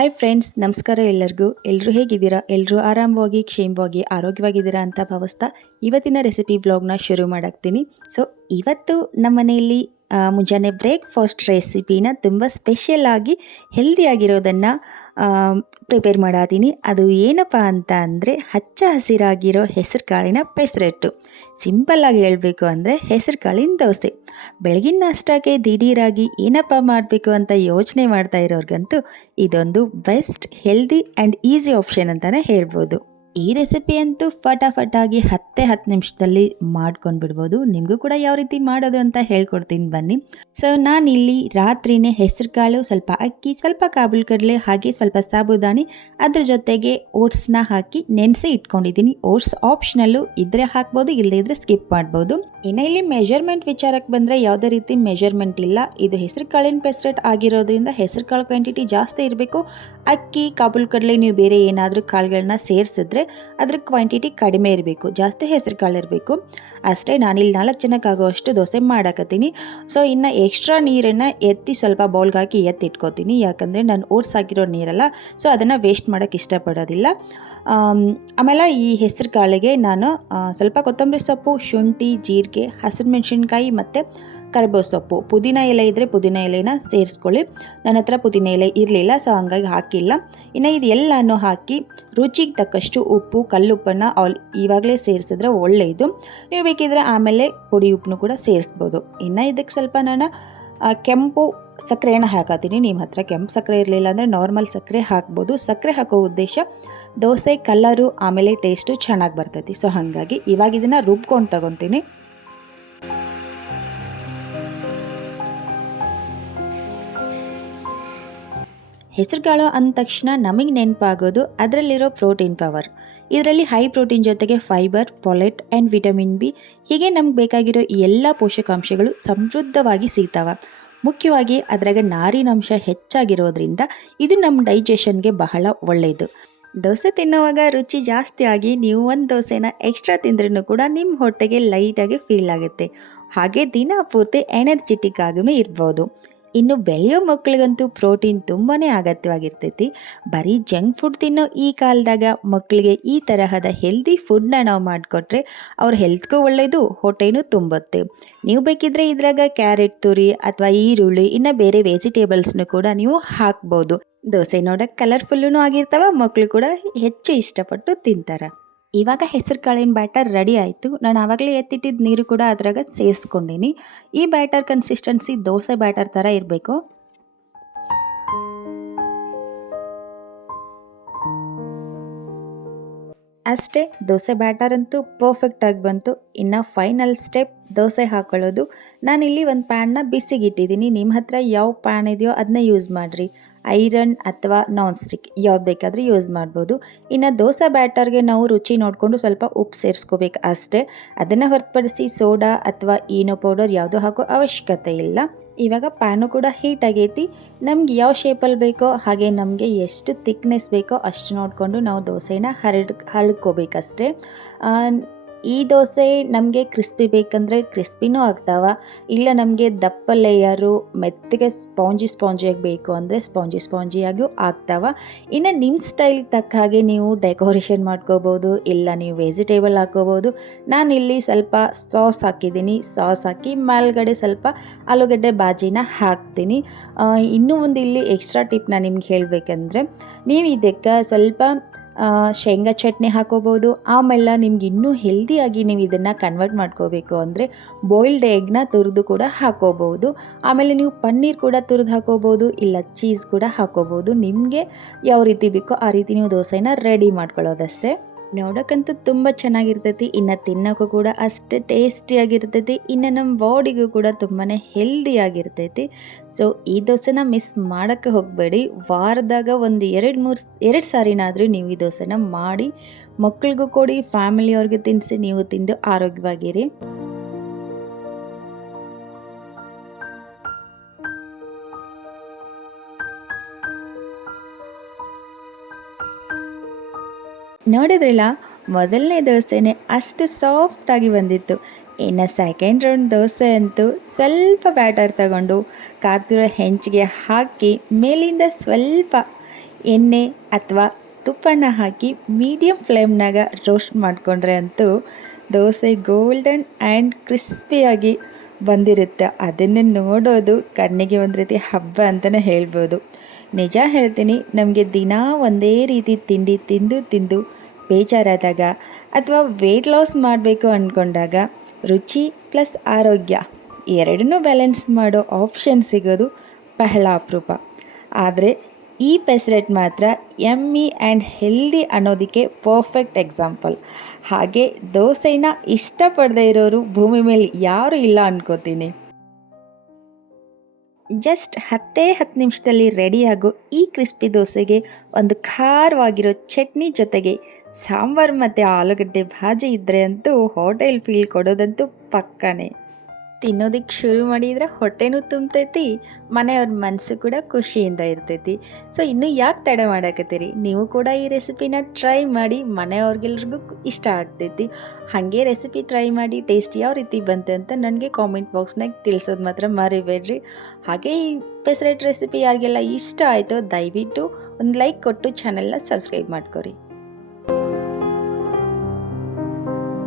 Hi friends, ನಮಸ್ಕಾರ ಎಲ್ಲರಿಗೂ. ಎಲ್ಲರೂ ಹೇಗಿದ್ದೀರಾ? ಎಲ್ಲರೂ ಆರಾಮವಾಗಿ, ಕ್ಷೇಮವಾಗಿ, ಆರೋಗ್ಯವಾಗಿದ್ದೀರಾ ಅಂತ ಭಾವಿಸ್ತಾ ಇವತ್ತಿನ ರೆಸಿಪಿ ವ್ಲಾಗ್ನ ಶುರು ಮಾಡಾಕ್ತೀನಿ. ಸೊ ಇವತ್ತು ನಮ್ಮ ಮನೆಯಲ್ಲಿ ಮುಂಜಾನೆ ಬ್ರೇಕ್ಫಾಸ್ಟ್ ರೆಸಿಪಿನ ತುಂಬ ಸ್ಪೆಷಲ್ ಆಗಿ ಹೆಲ್ದಿಯಾಗಿರೋದನ್ನು ಪ್ರಿಪೇರ್ ಮಾಡಾತೀನಿ. ಅದು ಏನಪ್ಪ ಅಂತ ಅಂದರೆ ಹಚ್ಚ ಹಸಿರಾಗಿರೋ ಹೆಸರು ಕಾಳಿನ ಪೆಸರಟ್ಟು. ಸಿಂಪಲ್ಲಾಗಿ ಹೇಳಬೇಕು ಅಂದರೆ ಹೆಸರು ಕಾಳಿನ ದೋಸೆ. ಬೆಳಗಿನ ನಾಷ್ಟಕ್ಕೆ ದಿಢೀರಾಗಿ ಏನಪ್ಪ ಮಾಡಬೇಕು ಅಂತ ಯೋಚನೆ ಮಾಡ್ತಾ ಇರೋರ್ಗಂತೂ ಇದೊಂದು best healthy and easy option ಅಂತಲೇ ಹೇಳ್ಬೋದು. ಈ ರೆಸಿಪಿ ಅಂತೂ ಫಟಾಫಟಾಗಿ 10 ನಿಮಿಷದಲ್ಲಿ ಮಾಡ್ಕೊಂಡು ಬಿಡ್ಬೋದು. ನಿಮಗೂ ಕೂಡ ಯಾವ ರೀತಿ ಮಾಡೋದು ಅಂತ ಹೇಳ್ಕೊಡ್ತೀನಿ ಬನ್ನಿ. ಸೊ ನಾನಿಲ್ಲಿ ರಾತ್ರಿನೇ ಹೆಸರು ಕಾಳು, ಸ್ವಲ್ಪ ಅಕ್ಕಿ, ಸ್ವಲ್ಪ ಕಾಬೂಲ್ ಕಡಲೆ, ಹಾಗೆ ಸ್ವಲ್ಪ ಸಾಬುದಾನಿ, ಅದ್ರ ಜೊತೆಗೆ ಓಟ್ಸ್ನ ಹಾಕಿ ನೆನೆಸಿ ಇಟ್ಕೊಂಡಿದ್ದೀನಿ. ಓಟ್ಸ್ ಆಪ್ಷನಲ್ಲು ಇದ್ದರೆ ಹಾಕ್ಬೋದು, ಇಲ್ಲದೇ ಇದ್ದರೆ ಸ್ಕಿಪ್ ಮಾಡ್ಬೋದು. ಇನ್ನು ಇಲ್ಲಿ ಮೆಜರ್ಮೆಂಟ್ ವಿಚಾರಕ್ಕೆ ಬಂದರೆ ಯಾವುದೇ ರೀತಿ ಮೆಜರ್ಮೆಂಟ್ ಇಲ್ಲ. ಇದು ಹೆಸರು ಕಾಳಿನ ಪೆಸರಟ್ ಆಗಿರೋದ್ರಿಂದ ಹೆಸರು ಕಾಳು ಕ್ವಾಂಟಿಟಿ ಜಾಸ್ತಿ ಇರಬೇಕು. ಅಕ್ಕಿ, ಕಾಬೂಲ್ ಕಡಲೆ ನೀವು ಬೇರೆ ಏನಾದರೂ ಕಾಳುಗಳನ್ನ ಸೇರಿಸಿದ್ರೆ ಅದ್ರ ಕ್ವಾಂಟಿಟಿ ಕಡಿಮೆ ಇರಬೇಕು, ಜಾಸ್ತಿ ಹೆಸರು ಕಾಳು ಇರಬೇಕು ಅಷ್ಟೇ. ನಾನಿಲ್ಲಿ 4 ಜನಕ್ಕಾಗುವಷ್ಟು ದೋಸೆ ಮಾಡಾಕತ್ತೀನಿ. ಸೊ ಇನ್ನು ಎಕ್ಸ್ಟ್ರಾ ನೀರನ್ನು ಎತ್ತಿ ಸ್ವಲ್ಪ ಬೌಲ್ಗೆ ಹಾಕಿ ಎತ್ತಿಟ್ಕೋತೀನಿ, ಯಾಕಂದರೆ ನಾನು ಓಟ್ಸ್ ಹಾಕಿರೋ ನೀರಲ್ಲ, ಸೊ ಅದನ್ನು ವೇಸ್ಟ್ ಮಾಡೋಕ್ಕೆ ಇಷ್ಟಪಡೋದಿಲ್ಲ. ಆಮೇಲೆ ಈ ಹೆಸರು ಕಾಳಿಗೆ ನಾನು ಸ್ವಲ್ಪ ಕೊತ್ತಂಬರಿ ಸೊಪ್ಪು, ಶುಂಠಿ, ಜೀರಿಗೆ, ಹಸಿರು ಮೆಣಸಿನ್ಕಾಯಿ ಮತ್ತು ಕರಿಬೇವು ಸೊಪ್ಪು, ಪುದೀನ ಎಲೆ ಇದ್ದರೆ ಪುದೀನ ಎಲೆನ ಸೇರಿಸ್ಕೊಳ್ಳಿ. ನನ್ನ ಹತ್ರ ಪುದೀನ ಎಲೆ ಇರಲಿಲ್ಲ, ಸೊ ಹಂಗಾಗಿ ಹಾಕಿಲ್ಲ. ಇನ್ನು ಇದೆಲ್ಲನೂ ಹಾಕಿ ರುಚಿಗೆ ತಕ್ಕಷ್ಟು ಉಪ್ಪು, ಕಲ್ಲುಪ್ಪನ್ನು ಇವಾಗಲೇ ಸೇರಿಸಿದ್ರೆ ಒಳ್ಳೆಯದು. ನೀವು ಬೇಕಿದ್ರೆ ಆಮೇಲೆ ಪುಡಿ ಉಪ್ಪನ್ನು ಕೂಡ ಸೇರಿಸ್ಬೋದು. ಇನ್ನು ಇದಕ್ಕೆ ಸ್ವಲ್ಪ ನಾನು ಕೆಂಪು ಸಕ್ಕರೆಯನ್ನು ಹಾಕತ್ತೀನಿ. ನಿಮ್ಮ ಹತ್ರ ಕೆಂಪು ಸಕ್ಕರೆ ಇರಲಿಲ್ಲ ಅಂದರೆ ನಾರ್ಮಲ್ ಸಕ್ಕರೆ ಹಾಕ್ಬೋದು. ಸಕ್ಕರೆ ಹಾಕೋ ಉದ್ದೇಶ ದೋಸೆ ಕಲರು ಆಮೇಲೆ ಟೇಸ್ಟು ಚೆನ್ನಾಗಿ ಬರ್ತೈತಿ. ಸೊ ಹಾಗಾಗಿ ಇವಾಗ ಇದನ್ನು ರುಬ್ಕೊಂಡು ತಗೊತೀನಿ. ಹೆಸರುಕಾಳು ಅಂದ ತಕ್ಷಣ ನಮಗೆ ನೆನಪಾಗೋದು ಅದರಲ್ಲಿರೋ ಪ್ರೋಟೀನ್ ಪವರ್. ಇದರಲ್ಲಿ ಹೈ ಪ್ರೋಟೀನ್ ಜೊತೆಗೆ ಫೈಬರ್, ಪೊಲೆಟ್ ಆ್ಯಂಡ್ ವಿಟಮಿನ್ ಬಿ, ಹೀಗೆ ನಮ್ಗೆ ಬೇಕಾಗಿರೋ ಎಲ್ಲ ಪೋಷಕಾಂಶಗಳು ಸಮೃದ್ಧವಾಗಿ ಸಿಗ್ತಾವೆ. ಮುಖ್ಯವಾಗಿ ಅದರಾಗ ನಾರಿನಾಂಶ ಹೆಚ್ಚಾಗಿರೋದ್ರಿಂದ ಇದು ನಮ್ಮ ಡೈಜೆಷನ್ಗೆ ಬಹಳ ಒಳ್ಳೆಯದು. ದೋಸೆ ತಿನ್ನುವಾಗ ರುಚಿ ಜಾಸ್ತಿ ಆಗಿ ನೀವು ಒಂದು ದೋಸೆನ ಎಕ್ಸ್ಟ್ರಾ ತಿಂದ್ರೂ ಕೂಡ ನಿಮ್ಮ ಹೊಟ್ಟೆಗೆ ಲೈಟಾಗಿ ಫೀಲ್ ಆಗುತ್ತೆ. ಹಾಗೆ ದಿನ ಪೂರ್ತಿ ಎನರ್ಜೆಟಿಕ್ ಆಗಿಯೂ ಇರ್ಬೋದು. ಇನ್ನು ಬೆಳೆಯೋ ಮಕ್ಕಳಿಗಂತೂ ಪ್ರೋಟೀನ್ ತುಂಬಾ ಅಗತ್ಯವಾಗಿರ್ತೈತಿ. ಬರೀ ಜಂಕ್ ಫುಡ್ ತಿನ್ನೋ ಈ ಕಾಲದಾಗ ಮಕ್ಕಳಿಗೆ ಈ ತರಹದ ಹೆಲ್ದಿ ಫುಡ್ನ ನಾವು ಮಾಡಿಕೊಟ್ರೆ ಅವ್ರ ಹೆಲ್ತ್ಗೂ ಒಳ್ಳೆಯದು, ಹೊಟ್ಟೆನೂ ತುಂಬುತ್ತೆ. ನೀವು ಬೇಕಿದ್ರೆ ಇದ್ರಾಗ ಕ್ಯಾರೆಟ್ ತುರಿ ಅಥವಾ ಈರುಳ್ಳಿ, ಇನ್ನು ಬೇರೆ ವೆಜಿಟೇಬಲ್ಸ್ನು ಕೂಡ ನೀವು ಹಾಕ್ಬೋದು. ದೋಸೆ ನೋಡೋಕೆ ಕಲರ್ಫುಲ್ಲೂ ಆಗಿರ್ತಾವೆ, ಮಕ್ಕಳು ಕೂಡ ಹೆಚ್ಚು ಇಷ್ಟಪಟ್ಟು ತಿಂತಾರೆ. ಇವಾಗ ಹೆಸರು ಕಾಳಿನ ಬ್ಯಾಟರ್ ರೆಡಿ ಆಯಿತು. ನಾನು ಆವಾಗಲೇ ಎತ್ತಿಟ್ಟಿದ್ದ ನೀರು ಕೂಡ ಅದ್ರಾಗ ಸೇರಿಸ್ಕೊಂಡೀನಿ. ಈ ಬ್ಯಾಟರ್ ಕನ್ಸಿಸ್ಟೆನ್ಸಿ ದೋಸೆ ಬ್ಯಾಟರ್ ಥರ ಇರಬೇಕು. ಅಷ್ಟೇ, ದೋಸೆ ಬ್ಯಾಟರ್ ಅಂತೂ ಪರ್ಫೆಕ್ಟಾಗಿ ಬಂತು. ಇನ್ನು ಫೈನಲ್ ಸ್ಟೆಪ್ ದೋಸೆ ಹಾಕೊಳ್ಳೋದು. ನಾನಿಲ್ಲಿ ಒಂದು ಪ್ಯಾನ್ನ ಬಿಸಿಗಿಟ್ಟಿದ್ದೀನಿ. ನಿಮ್ಮ ಹತ್ರ ಯಾವ ಪ್ಯಾನ್ ಇದೆಯೋ ಅದನ್ನ ಯೂಸ್ ಮಾಡಿರಿ. ಐರನ್ ಅಥವಾ ನಾನ್ ಸ್ಟಿಕ್ ಯಾವ್ದು ಬೇಕಾದರೂ ಯೂಸ್ ಮಾಡ್ಬೋದು. ಇನ್ನು ದೋಸೆ ಬ್ಯಾಟರ್ಗೆ ನಾವು ರುಚಿ ನೋಡಿಕೊಂಡು ಸ್ವಲ್ಪ ಉಪ್ಪು ಸೇರಿಸ್ಕೋಬೇಕು ಅಷ್ಟೇ. ಅದನ್ನು ಹೊರತುಪಡಿಸಿ ಸೋಡಾ ಅಥವಾ ಈನೋ ಪೌಡರ್ ಯಾವುದೂ ಹಾಕೋ ಅವಶ್ಯಕತೆ ಇಲ್ಲ. ಇವಾಗ ಪ್ಯಾನು ಕೂಡ ಹೀಟ್ ಆಗೈತಿ. ನಮ್ಗೆ ಯಾವ ಶೇಪಲ್ಲಿ ಬೇಕೋ ಹಾಗೆ ನಮಗೆ ಎಷ್ಟು ಥಿಕ್ನೆಸ್ ಬೇಕೋ ಅಷ್ಟು ನೋಡಿಕೊಂಡು ನಾವು ದೋಸೆನ ಹರಡ್ಕೋಬೇಕಷ್ಟೇ. ಈ ದೋಸೆ ನಮಗೆ ಕ್ರಿಸ್ಪಿ ಬೇಕಂದರೆ ಕ್ರಿಸ್ಪಿನೂ ಆಗ್ತಾವೆ, ಇಲ್ಲ ನಮಗೆ ದಪ್ಪ ಲೇಯರು ಮೆತ್ತಗೆ ಸ್ಪಾಂಜಿಯಾಗಿ ಬೇಕು ಅಂದರೆ ಸ್ಪಾಂಜಿಯಾಗಿಯೂ ಆಗ್ತಾವೆ. ಇನ್ನು ನಿಮ್ಮ ಸ್ಟೈಲ್ಗೆ ತಕ್ಕ ಹಾಗೆ ನೀವು ಡೆಕೋರೇಷನ್ ಮಾಡ್ಕೋಬೋದು, ಇಲ್ಲ ನೀವು ವೆಜಿಟೇಬಲ್ ಹಾಕ್ಕೋಬೋದು. ನಾನಿಲ್ಲಿ ಸ್ವಲ್ಪ ಸಾಸ್ ಹಾಕಿದ್ದೀನಿ. ಸಾಸ್ ಹಾಕಿ ಮೇಲ್ಗಡೆ ಸ್ವಲ್ಪ ಆಲೂಗಡ್ಡೆ ಬಾಜಿನ ಹಾಕ್ತೀನಿ. ಇನ್ನೂ ಒಂದು ಇಲ್ಲಿ ಎಕ್ಸ್ಟ್ರಾ ಟಿಪ್ ನಾನು ನಿಮ್ಗೆ ಹೇಳಬೇಕಂದ್ರೆ, ನೀವು ಇದಕ್ಕೆ ಸ್ವಲ್ಪ ಶೇಂಗಾ ಚಟ್ನಿ ಹಾಕೋಬೋದು. ಆಮೇಲೆ ನಿಮ್ಗೆ ಇನ್ನೂ ಹೆಲ್ದಿಯಾಗಿ ನೀವು ಇದನ್ನು ಕನ್ವರ್ಟ್ ಮಾಡ್ಕೋಬೇಕು ಅಂದರೆ ಬಾಯ್ಲ್ಡ್ ಎಗ್ನ ತುರಿದು ಕೂಡ ಹಾಕೋಬೋದು. ಆಮೇಲೆ ನೀವು ಪನ್ನೀರ್ ಕೂಡ ತುರಿದು ಹಾಕೋಬೋದು, ಇಲ್ಲ ಚೀಸ್ ಕೂಡ ಹಾಕೋಬೋದು. ನಿಮಗೆ ಯಾವ ರೀತಿ ಬೇಕೋ ಆ ರೀತಿ ನೀವು ದೋಸೆನ ರೆಡಿ ಮಾಡ್ಕೊಳ್ಳೋದಷ್ಟೇ. ನೋಡೋಕ್ಕಂತೂ ತುಂಬ ಚೆನ್ನಾಗಿರ್ತೈತಿ, ಇನ್ನು ತಿನ್ನೋಕ್ಕೂ ಕೂಡ ಅಷ್ಟೇ ಟೇಸ್ಟಿಯಾಗಿರ್ತೈತಿ. ಇನ್ನು ನಮ್ಮ ಬಾಡಿಗೂ ಕೂಡ ತುಂಬಾ ಹೆಲ್ದಿಯಾಗಿರ್ತೈತಿ. ಸೊ ಈ ದೋಸೆನ ಮಿಸ್ ಮಾಡೋಕ್ಕೆ ಹೋಗಬೇಡಿ. ವಾರದಾಗ ಒಂದು 2 ಸಾರಿನಾದರೂ ನೀವು ಈ ದೋಸೆನ ಮಾಡಿ ಮಕ್ಕಳಿಗೂ ಕೊಡಿ, ಫ್ಯಾಮಿಲಿಯವ್ರಿಗೆ ತಿನ್ನಿಸಿ, ನೀವು ತಿಂದು ಆರೋಗ್ಯವಾಗಿರಿ. ನೋಡಿದ್ರಲ್ಲ, ಮೊದಲನೇ ದೋಸೆನೇ ಅಷ್ಟು ಸಾಫ್ಟಾಗಿ ಬಂದಿತ್ತು. ಇನ್ನು ಸೆಕೆಂಡ್ ರೌಂಡ್ ದೋಸೆ ಅಂತೂ ಸ್ವಲ್ಪ ಬ್ಯಾಟರ್ ತಗೊಂಡು ಕಾದಿರೋ ಹೆಂಚಿಗೆ ಹಾಕಿ ಮೇಲಿಂದ ಸ್ವಲ್ಪ ಎಣ್ಣೆ ಅಥವಾ ತುಪ್ಪನ ಹಾಕಿ ಮೀಡಿಯಮ್ ಫ್ಲೇಮ್ನಾಗ ರೋಸ್ಟ್ ಮಾಡಿಕೊಂಡ್ರೆ ಅಂತೂ ದೋಸೆ ಗೋಲ್ಡನ್ ಆ್ಯಂಡ್ ಕ್ರಿಸ್ಪಿಯಾಗಿ ಬಂದಿರುತ್ತೆ. ಅದನ್ನು ನೋಡೋದು ಕಣ್ಣಿಗೆ ಒಂದು ರೀತಿ ಹಬ್ಬ ಅಂತಲೇ ಹೇಳ್ಬೋದು. ನಿಜ ಹೇಳ್ತೀನಿ, ನಮಗೆ ದಿನಾ ಒಂದೇ ರೀತಿ ತಿಂಡಿ ತಿಂದು ತಿಂದು ಬೇಜಾರಾದಾಗ ಅಥವಾ ವೆಯ್ಟ್ ಲಾಸ್ ಮಾಡಬೇಕು ಅಂದ್ಕೊಂಡಾಗ ರುಚಿ ಪ್ಲಸ್ ಆರೋಗ್ಯ ಎರಡನ್ನೂ ಬ್ಯಾಲೆನ್ಸ್ ಮಾಡೋ ಆಪ್ಷನ್ ಸಿಗೋದು ಬಹಳ ಅಪರೂಪ. ಆದರೆ ಈ ಪೆಸರೆಟ್ ಮಾತ್ರ ಯಮ್ಮಿ ಆ್ಯಂಡ್ ಹೆಲ್ದಿ ಅನ್ನೋದಕ್ಕೆ ಪರ್ಫೆಕ್ಟ್ ಎಕ್ಸಾಂಪಲ್. ಹಾಗೆ ದೋಸೆನ ಇಷ್ಟಪಡದೇ ಇರೋರು ಭೂಮಿ ಮೇಲೆ ಯಾರೂ ಇಲ್ಲ ಅನ್ಕೋತೀನಿ. ಜಸ್ಟ್ 10 ನಿಮಿಷದಲ್ಲಿ ರೆಡಿಯಾಗೋ ಈ ಕ್ರಿಸ್ಪಿ ದೋಸೆಗೆ ಒಂದು ಖಾರವಾಗಿರೋ ಚಟ್ನಿ ಜೊತೆಗೆ ಸಾಂಬಾರು ಮತ್ತು ಆಲೂಗಡ್ಡೆ ಭಾಜಿ ಇದ್ದರೆ ಅಂತೂ ಹೋಟೆಲ್ ಫೀಲ್ ಕೊಡೋದಂತೂ ಪಕ್ಕನೇ. ತಿನ್ನೋದಕ್ಕೆ ಶುರು ಮಾಡಿದರೆ ಹೊಟ್ಟೆನೂ ತುಂಬ್ತೈತಿ, ಮನೆಯವ್ರ ಮನಸ್ಸು ಕೂಡ ಖುಷಿಯಿಂದ ಇರ್ತೈತಿ. ಸೊ ಇನ್ನೂ ಯಾಕೆ ತಡ ಮಾಡಾಕತ್ತೀರಿ? ನೀವು ಕೂಡ ಈ ರೆಸಿಪಿನ ಟ್ರೈ ಮಾಡಿ, ಮನೆಯವ್ರಿಗೆಲ್ರಿಗೂ ಇಷ್ಟ ಆಗ್ತೈತಿ. ಹಾಗೆ ರೆಸಿಪಿ ಟ್ರೈ ಮಾಡಿ ಟೇಸ್ಟ್ ಯಾವ ರೀತಿ ಬಂತು ಅಂತ ನನಗೆ ಕಾಮೆಂಟ್ ಬಾಕ್ಸ್ನಾಗ ತಿಳಿಸೋದು ಮಾತ್ರ ಮರಿಬೇಡ್ರಿ. ಹಾಗೆ ಈ ಪೆಸರೆಟ್ ರೆಸಿಪಿ ಯಾರಿಗೆಲ್ಲ ಇಷ್ಟ ಆಯಿತೋ ದಯವಿಟ್ಟು ಒಂದು ಲೈಕ್ ಕೊಟ್ಟು ಚಾನೆಲ್ನ ಸಬ್ಸ್ಕ್ರೈಬ್ ಮಾಡ್ಕೊರಿ.